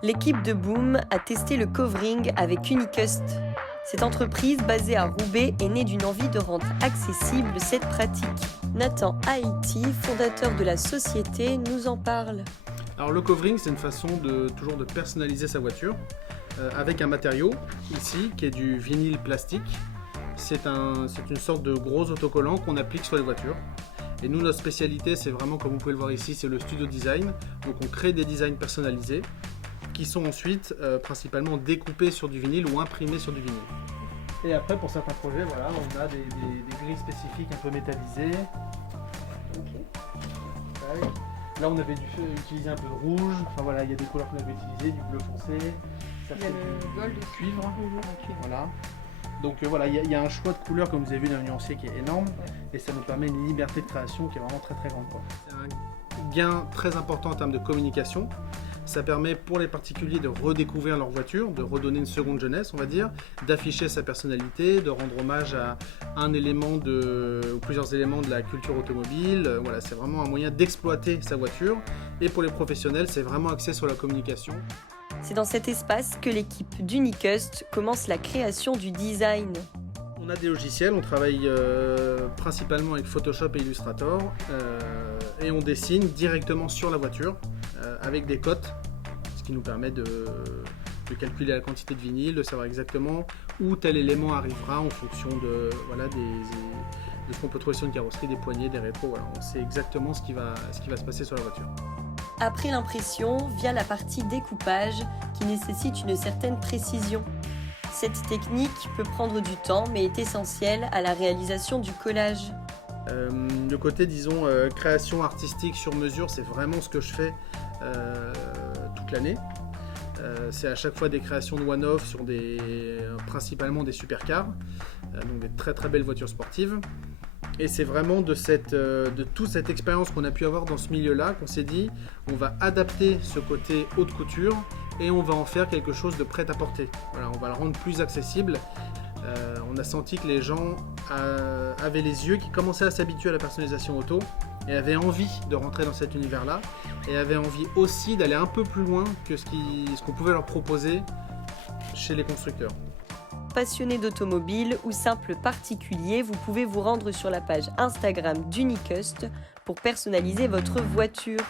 L'équipe de Boom a testé le covering avec Unicust. Cette entreprise basée à Roubaix est née d'une envie de rendre accessible cette pratique. Nathan Haïti, fondateur de la société, nous en parle. Alors le covering, c'est une façon de personnaliser sa voiture avec un matériau ici qui est du vinyle plastique. C'est une sorte de gros autocollant qu'on applique sur les voitures. Et nous, notre spécialité, c'est vraiment, comme vous pouvez le voir ici, c'est le studio design. Donc on crée des designs personnalisés qui sont ensuite principalement découpés sur du vinyle ou imprimés sur du vinyle. Et après, pour certains projets, voilà, on a des grilles spécifiques un peu métallisées. Okay. Là, on avait utilisé un peu de rouge. Enfin voilà, il y a des couleurs qu'on avait utilisées, du bleu foncé. Ça fait du gold cuivre. Voilà. Donc voilà, il y a un choix de couleurs, comme vous avez vu, d'un nuancier qui est énorme. Et ça nous permet une liberté de création qui est vraiment très très grande. C'est un gain très important en termes de communication. Ça permet pour les particuliers de redécouvrir leur voiture, de redonner une seconde jeunesse, on va dire, d'afficher sa personnalité, de rendre hommage à un élément ou plusieurs éléments de la culture automobile. Voilà, c'est vraiment un moyen d'exploiter sa voiture. Et pour les professionnels, c'est vraiment axé sur la communication. C'est dans cet espace que l'équipe d'Unicust commence la création du design. On a des logiciels, on travaille principalement avec Photoshop et Illustrator et on dessine directement sur la voiture avec des cotes, ce qui nous permet de calculer la quantité de vinyle, de savoir exactement où tel élément arrivera en fonction de ce qu'on peut trouver sur une carrosserie, des poignées, des rétros. Voilà. On sait exactement ce qui va se passer sur la voiture. Après l'impression, vient la partie découpage qui nécessite une certaine précision. Cette technique peut prendre du temps mais est essentielle à la réalisation du collage. Le côté, disons, création artistique sur mesure, c'est vraiment ce que je fais toute l'année. C'est à chaque fois des créations de one-off sur principalement des supercars, donc des très très belles voitures sportives. Et c'est vraiment de toute cette expérience qu'on a pu avoir dans ce milieu-là qu'on s'est dit, on va adapter ce côté haute couture et on va en faire quelque chose de prêt à porter. Voilà, on va le rendre plus accessible. On a senti que les gens avaient les yeux qui commençaient à s'habituer à la personnalisation auto et avaient envie de rentrer dans cet univers-là et avaient envie aussi d'aller un peu plus loin que ce qu'on pouvait leur proposer chez les constructeurs. Passionné d'automobile ou simple particulier, vous pouvez vous rendre sur la page Instagram d'Unicust pour personnaliser votre voiture.